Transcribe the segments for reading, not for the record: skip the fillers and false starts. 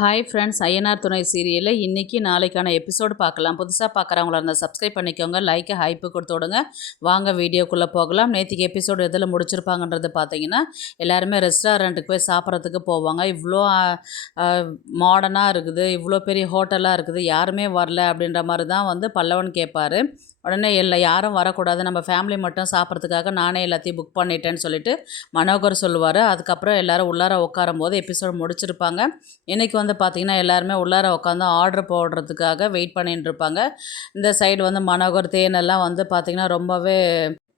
Hi friends, Ayyanar துணை சீரியலில் இன்றைக்கி நாளைக்கான எபிசோடு பார்க்கலாம். புதுசாக பார்க்குறவங்களா இருந்தால் சப்ஸ்கிரைப் பண்ணிக்கோங்க, லைக்கு ஹைப்பு கொடுத்து விடுங்க. வாங்க வீடியோக்குள்ளே போகலாம். நேற்றுக்கு எபிசோடு எதில் முடிச்சிருப்பாங்கன்றது பார்த்தீங்கன்னா, எல்லாருமே ரெஸ்டாரண்ட்டுக்கு போய் சாப்பிட்றதுக்கு போவாங்க. இவ்வளோ மாடர்னாக இருக்குது, இவ்வளோ பெரிய ஹோட்டலாக இருக்குது, யாருமே வரல அப்படின்ற மாதிரி தான் பல்லவன் கேட்பார். உடனே யாரும் வரக்கூடாது, நம்ம ஃபேமிலி மட்டும் சாப்பிட்றதுக்காக நானே எல்லாத்தையும் புக் பண்ணிட்டேன்னு சொல்லிட்டு மனோகர் சொல்லுவார். அதுக்கப்புறம் எல்லோரும் உள்ளார உட்காரும் போது எபிசோடு முடிச்சிருப்பாங்க. இன்றைக்கி பார்த்திங்கன்னா எல்லாருமே உள்ளார உட்காந்து ஆர்டர் போடுறதுக்காக வெயிட் பண்ணிட்டு இருப்பாங்க. இந்த சைடு மனோகர் தேனெல்லாம் பார்த்திங்கன்னா ரொம்பவே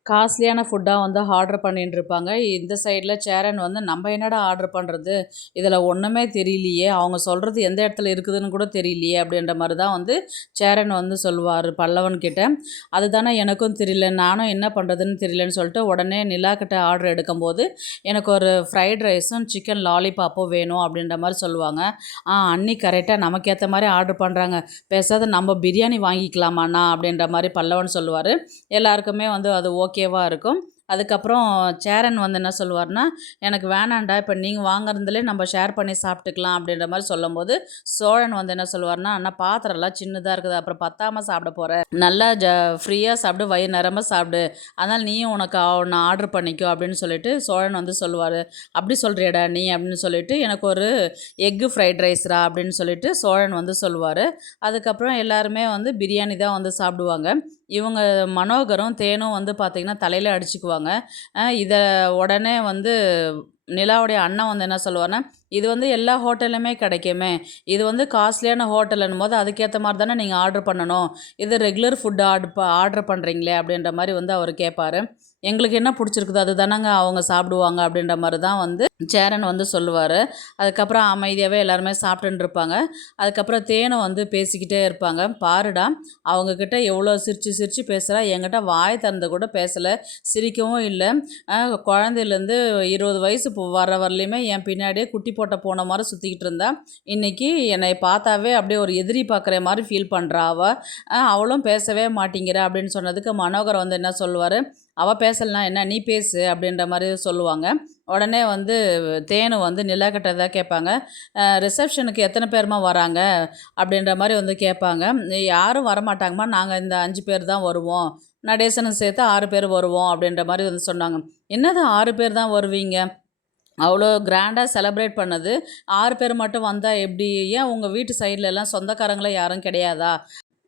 காஸ்ட்லியான ஃபுட்டாக ஆர்டர் பண்ணிட்டு இருப்பாங்க. இந்த சைடில் சேரன் நம்ம என்னடா ஆர்டர் பண்ணுறது, இதில் ஒன்றுமே தெரியலையே, அவங்க சொல்கிறது எந்த இடத்துல இருக்குதுன்னு கூட தெரியலையே அப்படின்ற மாதிரி தான் சேரன் சொல்லுவார் பல்லவன்கிட்ட. அதுதானே எனக்கும் தெரியல, நானும் என்ன பண்ணுறதுன்னு தெரியலன்னு சொல்லிட்டு உடனே நிலாக்கிட்ட ஆர்டர் எடுக்கும்போது எனக்கு ஒரு ஃப்ரைட் ரைஸும் சிக்கன் லாலிபாப்பும் வேணும் அப்படின்ற மாதிரி சொல்லுவாங்க. அன்னி கரெக்டாக நமக்கு ஏற்ற மாதிரி ஆர்டர் பண்ணுறாங்க, பேசாத நம்ம பிரியாணி வாங்கிக்கலாமாண்ணா அப்படின்ற மாதிரி பல்லவன் சொல்லுவார். எல்லாருக்குமே அது ஓகேவாக இருக்கும். அதுக்கப்புறம் சேரன் என்ன சொல்லுவார்னா, எனக்கு வேணாண்டா, இப்போ நீங்கள் வாங்குறதுலே நம்ம ஷேர் பண்ணி சாப்பிட்டுக்கலாம் அப்படின்ற மாதிரி சொல்லும்போது சோழன் என்ன சொல்லுவார்னா, அண்ணா பாத்திரம்லாம் சின்னதாக இருக்குது, அப்புறம் பத்தாமல் சாப்பிட போகிற, நல்லா ஃப்ரீயாக சாப்பிடு, வயிறு நிரம்ப சாப்பிடு, அதனால் நீயும் உனக்கு ஒன்று ஆர்டர் பண்ணிக்கோ அப்படின்னு சொல்லிட்டு சோழன் சொல்லுவார். அப்படி சொல்கிறியடா நீ அப்படின்னு சொல்லிட்டு, எனக்கு ஒரு எக்கு ஃப்ரைட் ரைஸ்ரா அப்படின்னு சொல்லிட்டு சோழன் சொல்லுவார். அதுக்கப்புறம் எல்லாருமே பிரியாணி தான் சாப்பிடுவாங்க. இவங்க மனோகரும் தேனும் பார்த்திங்கன்னா தலையில் அடிச்சுக்குவாங்க. இதை உடனே நிலாவுடைய அண்ணன் என்ன சொல்லுவார்னா, இது எல்லா ஹோட்டல்லையுமே கிடைக்குமே, இது காஸ்ட்லியான ஹோட்டல்னும் போது அதுக்கேற்ற மாதிரி தானே நீங்கள் ஆர்டர் பண்ணணும், இது ரெகுலர் ஃபுட் ஆர்டர் பண்ணுறீங்களே அப்படின்ற மாதிரி அவர் கேட்பார். எங்களுக்கு என்ன பிடிச்சிருக்குது அது தானங்க அவங்க சாப்பிடுவாங்க அப்படின்ற மாதிரி தான் சேரன் சொல்லுவார். அதுக்கப்புறம் அமைதியாகவே எல்லாருமே சாப்பிட்டுன்னு இருப்பாங்க. அதுக்கப்புறம் தேனும் பேசிக்கிட்டே இருப்பாங்க. பாருடா, அவங்கக்கிட்ட எவ்வளோ சிரித்து சிரித்து பேசுகிறா, என்கிட்ட வாய் திறந்து கூட பேசலை, சிரிக்கவும் இல்லை, குழந்தையிலேருந்து 20 வயசு வர வரலையுமே என் பின்னாடியே குட்டி போட்ட போன மாதிரி சுற்றிக்கிட்டு இருந்தா, இன்றைக்கி என்னை பார்த்தாவே அப்படியே ஒரு எதிரி பார்க்குற மாதிரி ஃபீல் பண்ணுறா அவளும் பேசவே மாட்டேங்கிற அப்படின்னு சொன்னதுக்கு மனோகர் என்ன சொல்லுவார், அவள் பேசலைனா என்ன, நீ பேசு அப்படின்ற மாதிரி சொல்லுவாங்க. உடனே தேனு நிலாக்கிட்ட தான் கேட்பாங்க, ரிசப்ஷனுக்கு எத்தனை பேருமா வராங்க அப்படின்ற மாதிரி கேட்பாங்க. யாரும் வரமாட்டாங்கம்மா, நாங்கள் இந்த 5 பேர் தான் வருவோம், நடேசனும் சேர்த்து 6 பேர் வருவோம் அப்படின்ற மாதிரி சொன்னாங்க. என்னது 6 பேர் தான் வருவீங்க, அவ்வளோ கிராண்டாக செலப்ரேட் பண்ணது 6 பேர் மட்டும் வந்தால் எப்படி, ஏன் உங்கள் வீட்டு சைட்லலாம் சொந்தக்காரங்களே யாரும் கிடையாதா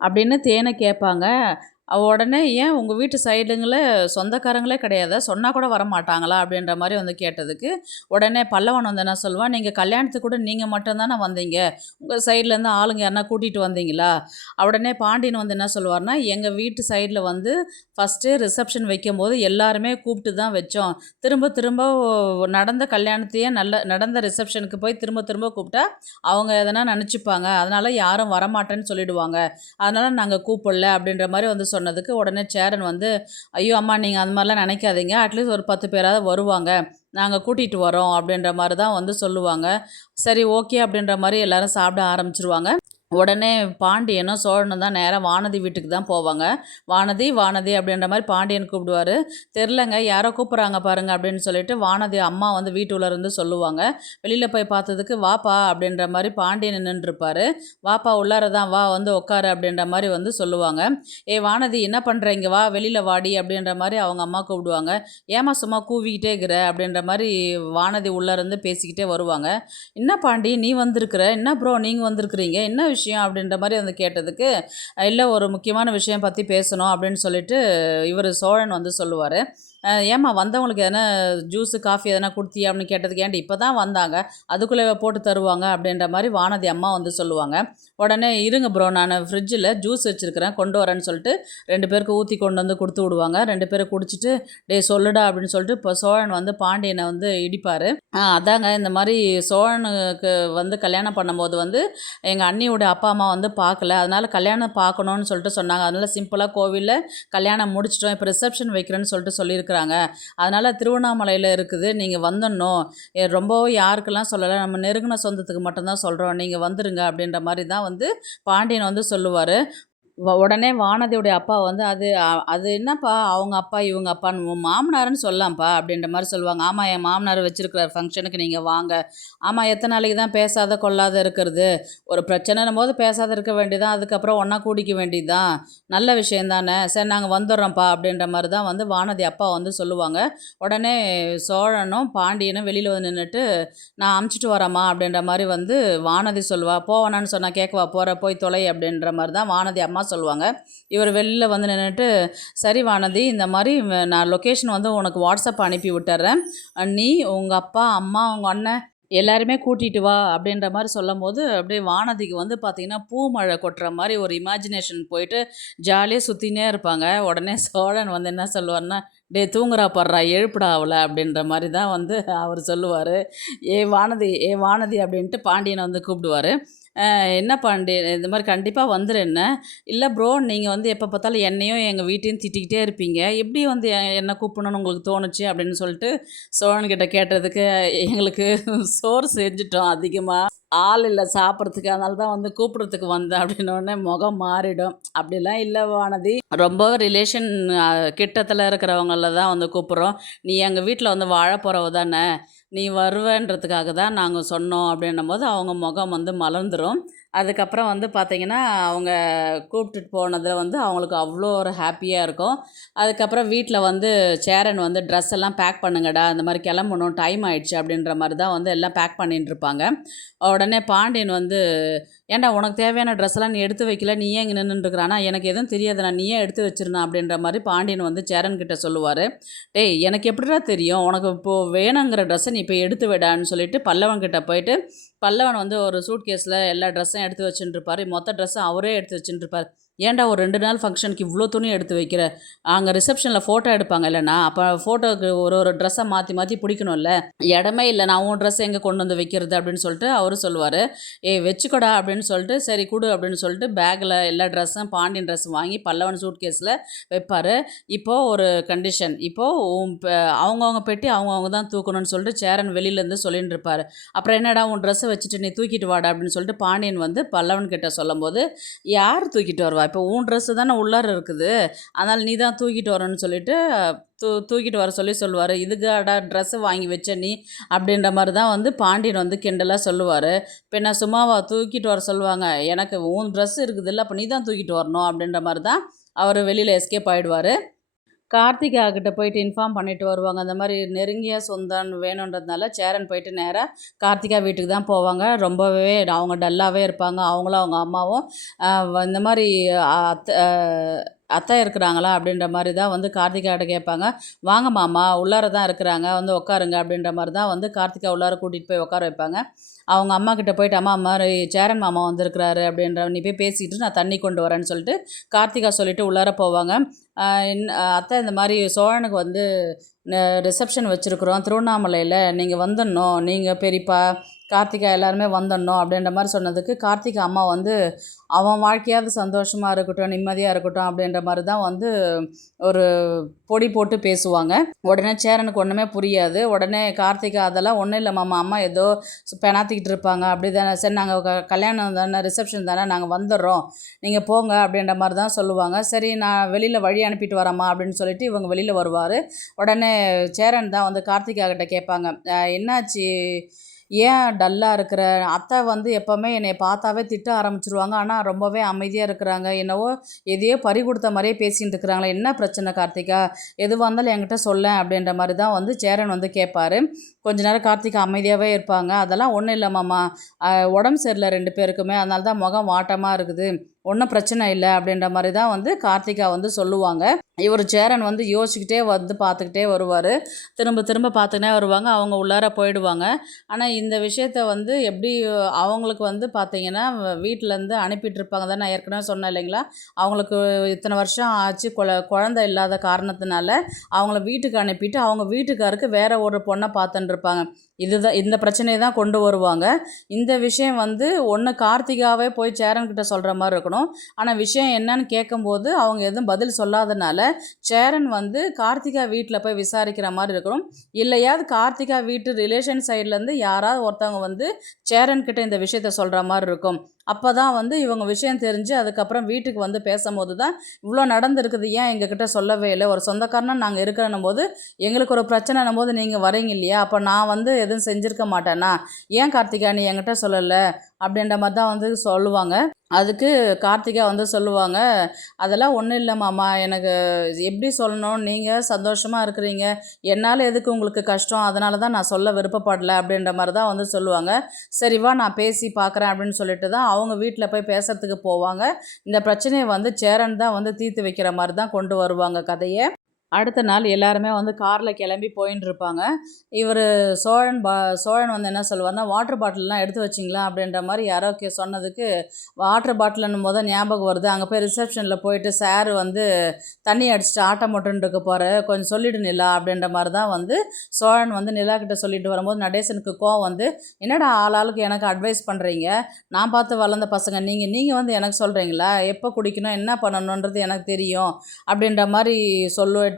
அப்படின்னு தேனை கேட்பாங்க. உடனே ஏன் உங்கள் வீட்டு சைடுங்கள சொந்தக்காரங்களே கிடையாதா, சொன்னால் கூட வரமாட்டாங்களா அப்படின்ற மாதிரி கேட்டதுக்கு உடனே பல்லவன் என்ன சொல்லுவான், நீங்கள் கல்யாணத்துக்கு கூட நீங்கள் மட்டும்தானே வந்தீங்க, உங்கள் சைட்லேருந்து ஆளுங்க யாருன்னா கூட்டிகிட்டு வந்தீங்களா. உடனே பாண்டியன் என்ன சொல்லுவார்னா, எங்கள் வீட்டு சைடில் ஃபஸ்ட்டு ரிசப்ஷன் வைக்கும்போது எல்லாருமே கூப்பிட்டு தான் வச்சோம், திரும்ப திரும்ப நடந்த கல்யாணத்தையே நடந்த ரிசப்ஷனுக்கு போய் திரும்ப திரும்ப கூப்பிட்டா அவங்க எதனா நினச்சிப்பாங்க, அதனால் யாரும் வரமாட்டேன்னு சொல்லிடுவாங்க, அதனால் நாங்கள் கூப்பிடல அப்படின்ற மாதிரி சொன்னதுக்கு உடனே சேரன் ஐயோ அம்மா, நீங்கள் அந்த மாதிரிலாம் நினைக்காதீங்க, அட்லீஸ்ட் ஒரு 10 பேராவது வருவாங்க, நாங்கள் கூட்டிகிட்டு வரோம் அப்படின்ற மாதிரி தான் சொல்லுவாங்க. சரி ஓகே அப்படின்ற மாதிரி எல்லோரும் சாப்பிட ஆரம்பிச்சிருவாங்க. உடனே பாண்டியனும் சோழனும் தான் நேராக வானதி வீட்டுக்கு தான் போவாங்க. வானதி வானதி அப்படின்ற மாதிரி பாண்டியன் கூப்பிடுவார். தெரிலங்க, யாரோ கூப்பிட்றாங்க பாருங்க அப்படின்னு சொல்லிட்டு வானதி அம்மா வீட்டுள்ளேருந்து சொல்லுவாங்க. வெளியில் போய் பார்த்ததுக்கு வாப்பா அப்படின்ற மாதிரி பாண்டியன் நின்றுருப்பார். வாப்பா உள்ளார தான் வா, உட்காரு அப்படின்ற மாதிரி சொல்லுவாங்க. வானதி என்ன பண்ணுறீங்க, வா வெளியில் வாடி அப்படின்ற மாதிரி அவங்க அம்மா கூப்பிடுவாங்க. ஏமா சும்மா கூவிக்கிட்டே இருக்கிற அப்படின்ற மாதிரி வானதி உள்ளேருந்து பேசிக்கிட்டே வருவாங்க. என்ன பாண்டி நீ வந்திருக்கிற, என்ன ப்ரோ நீங்கள் வந்திருக்கிறீங்க, என்ன விஷயம் அப்படின்ற மாதிரி கேட்டதுக்கு, இல்லை ஒரு முக்கியமான விஷயம் பற்றி பேசணும் அப்படின்னு சொல்லிட்டு இவர் சோழன் சொல்லுவார். ஏம்மா வந்தவங்களுக்கு எதனா ஜூஸு காஃபி எதனா கொடுத்தியா அப்படின்னு கேட்டதுக்கு, ஏன்டி இப்போ தான் வந்தாங்க, அதுக்குள்ளே போட்டு தருவாங்க அப்படின்ற மாதிரி வானதி அம்மா சொல்லுவாங்க. உடனே இருங்க ப்ரோ, நான் ஃப்ரிட்ஜில் ஜூஸ் வச்சுருக்கிறேன் கொண்டு வரேன்னு சொல்லிட்டு 2 பேருக்கு ஊற்றி கொண்டு கொடுத்து விடுவாங்க. 2 பேரை குடிச்சிட்டு டே சொல்லுடா அப்படின்னு சொல்லிட்டு இப்போ சோழன் பாண்டியனை இடிப்பார். அதாங்க இந்த மாதிரி சோழனுக்கு கல்யாணம் பண்ணும்போது எங்கள் அண்ணியோட அப்பா அம்மா பார்க்கல, அதனால் கல்யாணம் பார்க்கணுன்னு சொல்லிட்டு சொன்னாங்க, அதனால் சிம்பிளாக கோவிலில் கல்யாணம் முடிச்சிட்டோம், இப்போ ரிசப்ஷன் வைக்கிறேன்னு சொல்லிட்டு சொல்லியிருக்கிறாங்க, அதனால் திருவண்ணாமலையில் இருக்குது, நீங்கள் வந்துடணும், ரொம்பவும் யாருக்கெல்லாம் சொல்லலை, நம்ம நெருங்கின சொந்தத்துக்கு மட்டும்தான் சொல்கிறோம், நீங்கள் வந்துடுங்க அப்படின்ற மாதிரி தான் பாண்டியன் சொல்லுவார். உடனே வானதியுடைய அப்பா வந்து, அது என்னப்பா அவங்க அப்பா, இவங்க அப்பான்னு உன் மாமனாருன்னு சொல்லலாம்ப்பா அப்படின்ற மாரி சொல்லுவாங்க. ஆமா என் மாமனார் வச்சிருக்கிற ஃபங்க்ஷனுக்கு நீங்க வாங்க. ஆமா எத்தன நாளைக்கு தான் பேசாத கொள்ளாத இருக்கிறது? ஒரு பிரச்சனைன்னும்போது பேசாத இருக்க வேண்டியது தான். அதுக்கப்புறம் ஒண்ணா கூடிக்க வேண்டியது தான். நல்ல விஷயம் தானே. சரி நாங்க வந்துர்றோம்ப்பா அப்படின்ற மாரி தான் வந்து வானதி அப்பா வந்து சொல்லுவாங்க. உடனே சோழனும், பாண்டியனும் வெளியில வந்து நின்னுட்டு, நான் அனுப்பிச்சிட்டு வரேம்மா அப்படின்ற மாரி வந்து வானதி சொல்லுவா. போ வேணான்னு சொன்னா கேட்கவா போற? போய் தொலை அப்படின்ற மாரி தான் வானதி அம்மா சொல்லுவாங்க. இவர் வெளில வந்து நின்னுட்டு, சரி வானதி இந்த மாரி நான் லொக்கேஷன் வந்து உனக்கு வாட்ஸ்அப் அனுப்பி விட்டுர்றேன். நீ, உங்க அப்பா, அம்மா, உங்க அண்ணன் எல்லாருமே கூட்டிட்டு வா அப்படின்ற மாரி சொல்லும்போது, அப்படியே வானதிக்கு வந்து பார்த்தீங்கன்னா, பூ மழை கொட்டுற மாரி ஒரு இமேஜினேஷன் போயிட்டு ஜாலியா சுத்தினே இருப்பாங்க. உடனே சோழன் வந்து என்ன சொல்லுவாருன்னா, "டேய் தூங்குறா பார்றா, எழுப்புடா அவள" அப்படின்ற மாரி தான் வந்து அவரு சொல்லுவாரு. ஏ வானதி" அப்படின்ட்டு பாண்டியன வந்து கூப்பிடுவாரு. என்ன பாண்டி இந்த மாரி கண்டிப்பா வந்துரு என்ன. இல்ல ப்ரோ நீங்க வந்து எப்ப பார்த்தாலும் என்னையும் எங்க வீட்டையும் திட்டிக்கிட்டே இருப்பீங்க. எப்படி வந்து என்ன கூப்பிடணும்னு உங்களுக்கு தோணுச்சு? அப்படின்னு சொல்லிட்டு சோழன்கிட்ட கேட்டதுக்கு, எங்களுக்கு சோறு செஞ்சுட்டோம் அதிகமா. ஆள் இல்ல சாப்பிட்றதுக்கு. அதனால தான் வந்து கூப்பிட்றதுக்கு வந்தேன் அப்படின்னோனே முகம் மாறிடும். அப்படிலாம் இல்ல வானதி. ரொம்ப ரிலேஷன் கிட்டத்துல இருக்கிறவங்கள தான் வந்து கூப்பிட்றோம். நீ எங்க வீட்ல வந்து வாழப் போறவ தானே. நீ வருவேன்றதுக்காக தான் நாங்க சொன்னோம் அப்படின்னும்போது, அவங்க முகம் வந்து மலர்ந்துரும். அதுக்கப்புறம் வந்து பார்த்தீங்கன்னா, அவங்க கூப்பிட்டுட்டு போனதுல வந்து அவங்களுக்கு அவ்வளோ ஒரு ஹேப்பியா இருக்கும். அதுக்கப்புறம் வீட்ல வந்து சேரன் வந்து "ட்ரெஸ் எல்லாம் பேக் பண்ணுங்கடா, இந்த மாரி கிளம்பணும், டைம் ஆயிடுச்சு" அப்படின்ற மாரி தான் வந்து எல்லாம் பேக் பண்ணிட்டுருப்பாங்க. உடனே பாண்டியன் வந்து, "ஏன்டா உனக்கு தேவையான ட்ரெஸ்லாம் நீ எடுத்து வைக்கல, நீ ஏன் இங்கே நின்னுட்டுருக்குற?" எனக்கு எதுவும் தெரியாதுண்ணா, நீ ஏன் எடுத்து வச்சிருண்ணா அப்படின்ற மாரி பாண்டியன் வந்து சேரன் கிட்ட சொல்லுவாரு. "டேய் எனக்கு எப்படிடா தெரியும்? உனக்கு இப்போ வேணுங்கிற ட்ரெஸ்ஸை நீ போய் எடுத்து வைடான்னு" சொல்லிட்டு பல்லவன் கிட்ட போயிட்டு, பல்லவன் வந்து ஒரு சூட்கேஸில் எல்லா ட்ரெஸ்ஸும் எடுத்து வச்சுட்டுருப்பாரு. மொத்த ட்ரெஸ்ஸும் அவரே எடுத்து வச்சுட்டுருப்பாரு. "ஏன்டா ஒரு 2 நாள் ஃபங்க்ஷனுக்கு இவ்வளோ துணி எடுத்து வைக்கிற? அங்கே ரிசப்ஷனில் ஃபோட்டோ எடுப்பாங்க இல்லைண்ணா, அப்போ ஃபோட்டோவுக்கு ஒரு ஒரு ட்ரெஸ்ஸை மாற்றி மாற்றி பிடிக்கணும்ல. இடமே இல்லை, நான் உன் ட்ரெஸ் எங்கே கொண்டு வந்து வைக்கிறது?" அப்படின்னு சொல்லிட்டு அவரு சொல்லுவார். "ஏய் வச்சுக்கோடா" அப்படின்னு சொல்லிட்டு, சரி குடு அப்படின்னு சொல்லிட்டு பேக்கில் எல்லா ட்ரெஸ்ஸும் பாண்டியன் ட்ரெஸ் வாங்கி பல்லவன் சூட்கேஸில் வைப்பார். இப்போது ஒரு கண்டிஷன், இப்போது அவங்கவுங்க பெட்டி அவங்கவுங்க தான் தூக்கணும்னு சொல்லிட்டு சேரன் வெளியிலேருந்து சொல்லிட்டு இருப்பார். அப்புறம் என்னடா உன் ட்ரெஸ்ஸை வச்சுட்டு நீ தூக்கிட்டு வாடா அப்படின்னு சொல்லிட்டு பாண்டியன் வந்து பல்லவன் கிட்ட சொல்லும்போது, யார் தூக்கிட்டு வருவா? இப்போ உன் ட்ரெஸ்ஸு தானே உள்ளார இருக்குது. அதனால் நீ தான் தூக்கிட்டு வரணும்னு சொல்லிட்டு தூக்கிட்டு வர சொல்லுவார். "இதுக்காடா ட்ரெஸ்ஸு வாங்கி வச்ச நீ?" அப்படின்ற மாரி தான் வந்து பாண்டியன் வந்து கிண்டலா சொல்லுவார். "பின்ன சும்மாவா தூக்கிட்டு வர சொல்லுவாங்க? எனக்கு உன் ட்ரெஸ் இருக்குதுல்ல, அப்போ நீ தான் தூக்கிட்டு வரணும்." அப்படின்ற மாரி தான் அவர் வெளியில எஸ்கேப் ஆயிடுவாரு. கார்த்திகா கிட்ட போயிட்டு இன்ஃபார்ம் பண்ணிட்டு வருவாங்க. அந்த மாரி நெருங்கிய சொந்தம் வேணுன்றதுனால சேரன் போயிட்டு நேரா கார்த்திகா வீட்டுக்கு தான் போவாங்க. ரொம்பவே அவங்க டல்லாவே இருப்பாங்க. அவங்களும் அவங்க அம்மாவும் இந்த மாரி அத்த அத்தை இருக்கிறாங்களா? அப்படின்ற மாரி தான் வந்து கார்த்திகாட்ட கேட்பாங்க. "வாங்க மாமா, உள்ளார தான் இருக்கிறாங்க. வந்து உட்காருங்க." அப்படின்ற மாரி தான் வந்து கார்த்திகா உள்ளார கூட்டிட்டு போய் உட்கார வைப்பாங்க. அவங்க அம்மா கிட்ட போயிட்டு, "அம்மா மாரி சேரன் மாமா வந்திருக்கிறாரு அப்படின்ற நீ போய் பேசிட்டு நான் தண்ணி கொண்டு வரேன்னு" சொல்லிட்டு கார்த்திகா சொல்லிட்டு உள்ளார போவாங்க. அ இன் அத்தை இந்த மாரி சோழனுக்கு வந்து ந ரிசப்ஷன் வச்சுருக்குறோம் திருவண்ணாமலையில. நீங்க வந்துடணும். நீங்க பெரியப்பா, கார்த்திகா எல்லாருமே வந்துடணும் அப்படின்ற மாரி சொன்னதுக்கு, கார்த்திகா அம்மா வந்து அவன் வாழ்க்கையாவது சந்தோஷமா இருக்கட்டும், நிம்மதியா இருக்கட்டும் அப்படின்ற மாரி தான் வந்து ஒரு பொடி போட்டு பேசுவாங்க. உடனே சேரனுக்கு ஒன்றுமே புரியாது. உடனே கார்த்திகா, "அதெல்லாம் ஒன்றும் இல்ல மாமா. அம்மா ஏதோ பெணாத்திக்கிட்டு இருப்பாங்க. அப்படி தானே. சரி நாங்க கல்யாணம் தானே, ரிசப்ஷன் தானே, நாங்க வந்துடுறோம். நீங்க போங்க." அப்படின்ற மாரி தான் சொல்லுவாங்க. சரி நான் வெளியில வழி அனுப்பிட்டு வரேம்மா அப்படின்னு சொல்லிட்டு இவங்க வெளியில வருவாரு. உடனே சேரன் தான் வந்து கார்த்திகா கிட்ட கேட்பாங்க. என்னாச்சு? ஏன் டல்லா இருக்கிற? அத்தை வந்து எப்பவுமே என்னைய பார்த்தாவே திட்ட ஆரம்பிச்சுருவாங்க. ஆனா ரொம்பவே அமைதியா இருக்கிறாங்க. என்னவோ எதையோ பறி குடுத்த மாரியே பேசின்ட்டு இருக்கிறாங்களே. என்ன பிரச்சனை கார்த்திகா? எதுவா இருந்தாலும் என்கிட்ட சொல்லேன் அப்படின்ற மாரி தான் வந்து சேரன் வந்து கேட்பாரு. கொஞ்ச நேரம் கார்த்திகா அமைதியாவே இருப்பாங்க. "அதெல்லாம் ஒன்றும் இல்ல மாமா. உடம்பு சரியில்ல 2 பேருக்குமே. அதனால தான் முகம் வாட்டமா இருக்குது. ஒன்றும் பிரச்சனை இல்ல." அப்படின்ற மாரி தான் வந்து கார்த்திகா வந்து சொல்லுவாங்க. இவரு சேரன் வந்து யோசிச்சுக்கிட்டே வந்து பார்த்துக்கிட்டே வருவாரு. திரும்ப திரும்ப பார்த்துக்கினே வருவாங்க. அவங்க உள்ளார போயிடுவாங்க. ஆனா இந்த விஷயத்த வந்து எப்படி அவங்களுக்கு வந்து பார்த்தீங்கன்னா, வீட்லேருந்து அனுப்பிட்டுருப்பாங்க தான் நான் ஏற்கனவே சொன்னேன் இல்லைங்களா? அவங்களுக்கு இத்தனை வருஷம் ஆச்சு குழந்தை இல்லாத காரணத்தினால, அவங்கள வீட்டுக்கு அனுப்பிட்டு, அவங்க வீட்டுக்காருக்கு வேற ஒரு பொண்ண பார்த்துன்ருப்பாங்க. இந்த பிரச்சனையை தான் கொண்டு வருவாங்க. இந்த விஷயம் வந்து ஒன்று கார்த்திகாவே போய் சேரன்கிட்ட சொல்கிற மாதிரி இருக்கணும். ஆனால் விஷயம் என்னன்னு கேட்கும்போது அவங்க எதுவும் பதில் சொல்லாதனால சேரன் வந்து கார்த்திகா வீட்டில் போய் விசாரிக்கிற மாதிரி இருக்கணும். இல்லையாவது கார்த்திகா வீட்டு ரிலேஷன் சைட்லேருந்து யாராவது ஒருத்தவங்க வந்து சேரன்கிட்ட இந்த விஷயத்த சொல்கிற மாதிரி இருக்கும். அப்போ தான் வந்து இவங்க விஷயம் தெரிஞ்சு அதுக்கப்புறம் வீட்டுக்கு வந்து பேசும்போது தான் இவ்வளோ நடந்திருக்குது, ஏன் எங்ககிட்ட சொல்லவே இல்லை, ஒரு சொந்தக்காரனாக நாங்கள் இருக்கிறன்னும் போது எங்களுக்கு ஒரு பிரச்சனைன்னும் போது நீங்கள் வரீங்க இல்லையா, அப்போ நான் வந்து எதுவும் செஞ்சுருக்க மாட்டேனா, ஏன் கார்த்திகா நீ என்கிட்ட சொல்லலை அப்படின்ற மாதிரி தான் வந்து சொல்லுவாங்க. அதுக்கு கார்த்திகா வந்து சொல்லுவாங்க, அதெல்லாம் ஒன்றும் இல்லை மாமா, எனக்கு எப்படி சொல்லணும், நீங்கள் சந்தோஷமாக இருக்கிறீங்க, என்னால் எதுக்கு உங்களுக்கு கஷ்டம், அதனால தான் நான் சொல்ல விருப்பப்படலை அப்படின்ற மாதிரி தான் வந்து சொல்லுவாங்க. சரிவா நான் பேசி பார்க்குறேன் அப்படின்னு சொல்லிட்டு தான் அவங்க வீட்டில் போய் பேசுகிறதுக்கு போவாங்க. இந்த பிரச்சனையை வந்து சேரன் தான் வந்து தீர்த்து வைக்கிற மாதிரி தான் கொண்டு வருவாங்க கதையை. அடுத்த நாள் எல்லாருமே வந்து காரில் கிளம்பி போயின்னு இருப்பாங்க. இவர் சோழன் வந்து என்ன சொல்லுவார்னா, வாட்டர் பாட்டில்லாம் எடுத்து வச்சிங்களா அப்படின்ற மாதிரி யாரோ சொன்னதுக்கு வாட்டர் பாட்டில்னும் போது ஞாபகம் வருது. அங்கே போய் ரிசப்ஷனில் போயிட்டு சார் வந்து தண்ணி அடிச்சுட்டு ஆட்டம் மட்டுன்னு இருக்க போகிற, கொஞ்சம் சொல்லிவிடு நிலா அப்படின்ற மாதிரி தான் வந்து சோழன் வந்து நிலா கிட்ட சொல்லிட்டு வரும்போது நடேசனுக்கு கோவம் வந்து, என்னடா ஆளாளுக்கு எனக்கு அட்வைஸ் பண்ணுறீங்க, நான் பார்த்து வளர்ந்த பசங்க நீங்கள் வந்து எனக்கு சொல்கிறீங்களா, எப்போ குடிக்கணும் என்ன பண்ணணுன்றது எனக்கு தெரியும் அப்படின்ற மாதிரி சொல்லிட்டு,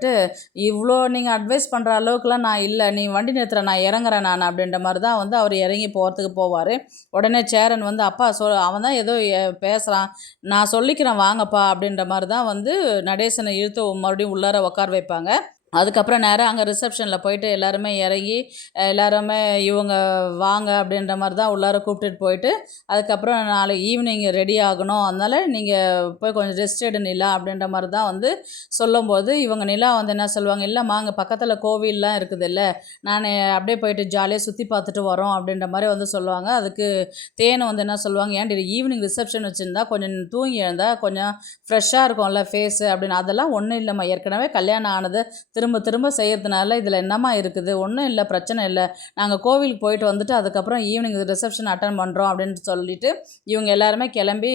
இவ்வளோ நீங்கள் அட்வைஸ் பண்ணுற அளவுக்குலாம் நான் இல்லை, நீ வண்டி நிறுத்துற நான் இறங்குறேன் நான் அப்படின்ற மாதிரி தான் வந்து அவர் இறங்கி போகிறதுக்கு போவார். உடனே சேரன் வந்து அப்பா அவன் தான் ஏதோ பேசுகிறான், நான் சொல்லிக்கிறேன் வாங்கப்பா அப்படின்ற மாதிரி தான் வந்து நடேசனை இழுத்து மறுபடியும் உள்ளார உட்கார வைப்பாங்க. அதுக்கப்புறம் நேராக அங்கே ரிசப்ஷனில் போயிட்டு எல்லாருமே இறங்கி எல்லாருமே இவங்க வாங்க அப்படின்ற மாதிரி தான் உள்ளார கூப்பிட்டுட்டு போயிட்டு, அதுக்கப்புறம் நாளைக்கு ஈவினிங் ரெடி ஆகணும், அதனால் நீங்கள் போய் கொஞ்சம் ரெஸ்ட் எடு நிலா அப்படின்ற மாதிரி தான் வந்து சொல்லும்போது, இவங்க நிலா வந்து என்ன சொல்லுவாங்க, இல்லைம்மா அங்கே பக்கத்தில் கோவில்லாம் இருக்குது இல்லை, நான் அப்படியே போயிட்டு ஜாலியாக சுற்றி பார்த்துட்டு வரோம் அப்படின்ற மாதிரி வந்து சொல்லுவாங்க. அதுக்கு தேனை வந்து என்ன சொல்லுவாங்க, ஏன்டி ஈவினிங் ரிசப்ஷன் வச்சுருந்தா கொஞ்சம் தூங்கி எழுந்தால் கொஞ்சம் ஃப்ரெஷ்ஷாக இருக்கும்ல ஃபேஸு அப்படின்னு. அதெல்லாம் ஒன்றும் இல்லைம்மா, ஏற்கனவே கல்யாணம் ஆனது திரும்ப திரும்ப செய்கிறதுனால இதில் என்னம்மா இருக்குது, ஒன்றும் இல்லை பிரச்சனை இல்லை, நாங்கள் கோவிலுக்கு போயிட்டு வந்துட்டு அதுக்கப்புறம் ஈவினிங் ரிசப்ஷன் அட்டன் பண்ணுறோம் அப்படின்னு சொல்லிட்டு இவங்க எல்லாருமே கிளம்பி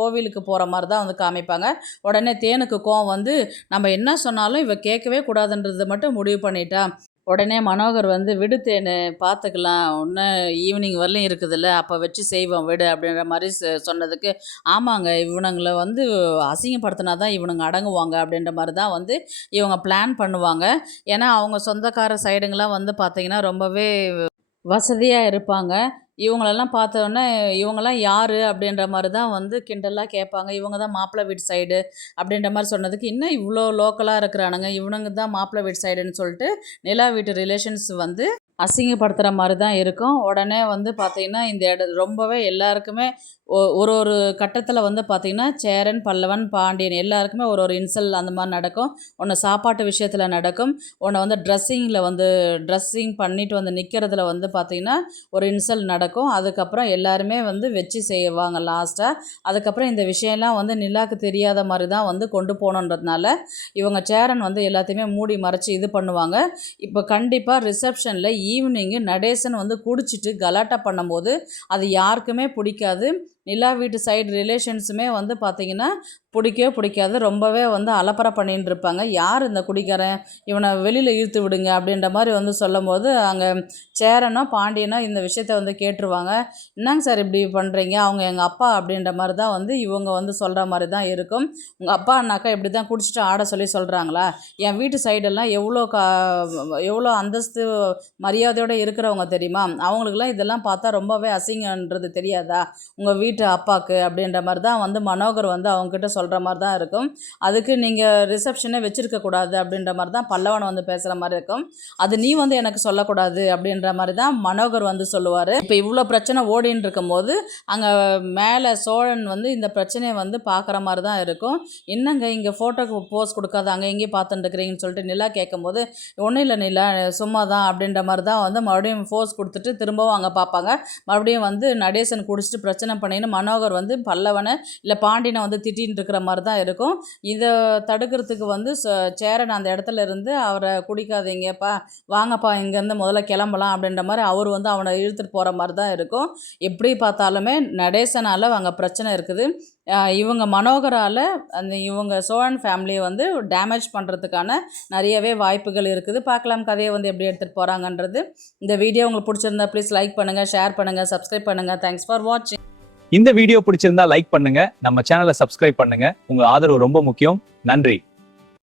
கோவிலுக்கு போகிற மாதிரி தான் வந்து காமிப்பாங்க. உடனே தேனுக்கு கோவம் வந்து, நம்ம என்ன சொன்னாலும் இவ கேட்கவே கூடாதுன்றதை மட்டும் முடிவு பண்ணிட்டா. உடனே மனோகர் வந்து, விடு தேனு பார்த்துக்கலாம், இன்னும் ஈவினிங் வரலையும் இருக்குதுல்ல, அப்போ வச்சு செய்வோம் விடு அப்படின்ற மாதிரி சொன்னதுக்கு, ஆமாங்க இவனுங்களை வந்து அசிங்கப்படுத்தினா தான் இவனுங்க அடங்குவாங்க அப்படின்ற மாதிரி தான் வந்து இவங்க பிளான் பண்ணுவாங்க. ஏன்னா அவங்க சொந்தக்கார சைடுங்களாம் வந்து பார்த்திங்கன்னா ரொம்பவே வசதியாக இருப்பாங்க. இவங்களெல்லாம் பார்த்தோன்னே இவங்கெல்லாம் யார் அப்படின்ற மாதிரி தான் வந்து கிண்டலாக கேட்பாங்க. இவங்க தான் மாப்பிள்ளை வீட்டு சைடு அப்படின்ற மாதிரி சொன்னதுக்கு, இன்னும் இவ்வளோ லோக்கலாக இருக்கிறானுங்க, இவனுங்க தான் மாப்பிள்ளை வீட்டு சைடுன்னு சொல்லிட்டு நிலா வீட்டு ரிலேஷன்ஸ் வந்து அசிங்கப்படுத்துகிற மாதிரி தான் இருக்கும். உடனே வந்து பார்த்திங்கன்னா இந்த ரொம்பவே எல்லாருக்குமே ஒரு ஒரு கட்டத்தில் வந்து பார்த்திங்கன்னா சேரன், பல்லவன், பாண்டியன் எல்லாருக்குமே ஒரு ஒரு இன்சல் அந்த மாதிரி நடக்கும். ஒன்று சாப்பாட்டு விஷயத்தில் நடக்கும், ஒன்று வந்து ட்ரெஸ்ஸிங் பண்ணிட்டு வந்து நிற்கிறதுல வந்து பார்த்திங்கன்னா ஒரு இன்சல் நடக்கும். அதுக்கப்புறம் எல்லாருமே வந்து வச்சு செய்வாங்க லாஸ்ட்டாக. அதுக்கப்புறம் இந்த விஷயம்லாம் வந்து நிலாவுக்கு தெரியாத மாதிரி தான் வந்து கொண்டு போகணுன்றதுனால இவங்க சேரன் வந்து எல்லாத்தையுமே மூடி மறைச்சி இது பண்ணுவாங்க. இப்போ கண்டிப்பாக ரிசப்ஷனில் ஈவினிங்கு நடேசன் வந்து குடிச்சிட்டு கலாட்டா பண்ணும்போது அது யாருக்குமே பிடிக்காது. நிலா வீட்டு சைடு ரிலேஷன்ஸுமே வந்து பார்த்திங்கன்னா பிடிக்காது, ரொம்பவே வந்து அலப்பறை பண்ணின்னு இருப்பாங்க. யார் இந்த குடிக்காரன், இவனை வெளியில் இழுத்து விடுங்க அப்படின்ற மாதிரி வந்து சொல்லும் போது அங்கே சேரனோ பாண்டியனோ இந்த விஷயத்த வந்து கேட்டுருவாங்க. என்னங்க சார் இப்படி பண்ணுறீங்க, அவங்க எங்கள் அப்பா அப்படின்ற மாதிரி தான் வந்து இவங்க வந்து சொல்கிற மாதிரி தான் இருக்கும். உங்கள் அப்பான்னாக்கா இப்படி தான் குடிச்சிட்டு ஆட சொல்லி சொல்கிறாங்களா, என் வீட்டு சைடெல்லாம் எவ்வளோ அந்தஸ்து மரியாதையோடு இருக்கிறவங்க தெரியுமா, அவங்களுக்குலாம் இதெல்லாம் பார்த்தா ரொம்பவே அசிங்கன்றது தெரியாதா உங்கள் வீட்டு அப்பாவுக்கு அப்படின்ற மாதிரி தான் வந்து மனோகர் வந்து அவங்கக்கிட்ட சொல்கிற மாதிரி தான் இருக்கும். அதுக்கு நீங்கள் ரிசப்ஷனே வச்சுருக்கக்கூடாது அப்படின்ற மாதிரி தான் பல்லவன் வந்து பேசுகிற மாதிரி இருக்கும். அது நீ வந்து எனக்கு சொல்லக்கூடாது அப்படின்ற மாதிரி தான் மனோகர் வந்து சொல்லுவார். இப்போ இவ்வளோ பிரச்சனை ஓடின்னு இருக்கும்போது அங்கே மேலே சோழன் வந்து இந்த பிரச்சனையை வந்து பார்க்குற மாதிரி தான் இருக்கும். என்னங்க இங்கே ஃபோட்டோக்கு போஸ் கொடுக்காத அங்கே எங்கேயும் பார்த்துட்டு இருக்கிறீங்கன்னு சொல்லிட்டு நிலா கேட்கும்போது, ஒன்றும் இல்லை நிலா சும்மா தான் அப்படின்ற மாதிரி தான் வந்து மறுபடியும் ஃபோர்ஸ் கொடுத்துட்டு திரும்பவும் அங்கே பார்ப்பாங்க. மறுபடியும் வந்து நடேசன் குடிச்சிட்டு பிரச்சனை பண்ணின்னு அப்படின்னு மனோகர் வந்து பல்லவனை இல்லை பாண்டியனை வந்து திட்டின்னு இருக்கிற மாதிரி தான் இருக்கும். இதை தடுக்கிறதுக்கு வந்து சேரன் அந்த இடத்துல இருந்து அவரை குடிக்காதீங்கப்பா, வாங்கப்பா இங்கேருந்து முதல்ல கிளம்பலாம் அப்படின்ற மாதிரி அவர் வந்து அவனை இழுத்துட்டு போகிற மாதிரி தான் இருக்கும். எப்படி பார்த்தாலுமே நடேசனால் அங்கே பிரச்சனை இருக்குது. இவங்க மனோகரால் இவங்க சோழன் ஃபேமிலியை வந்து டேமேஜ் பண்ணுறதுக்கான நிறையவே வாய்ப்புகள் இருக்குது. பார்க்கலாம் கதையை வந்து எப்படி எடுத்துகிட்டு போகிறாங்கன்றது. இந்த வீடியோ உங்களுக்கு பிடிச்சிருந்தா ப்ளீஸ் லைக் பண்ணுங்கள், ஷேர் பண்ணுங்கள், சப்ஸ்கிரைப் பண்ணுங்கள். தேங்க்ஸ் ஃபார் வாட்சிங். இந்த வீடியோ பிடிச்சிருந்தா லைக் பண்ணுங்க, நம்ம சேனலை சப்ஸ்கிரைப் பண்ணுங்க. உங்க ஆதரவு ரொம்ப முக்கியம். நன்றி.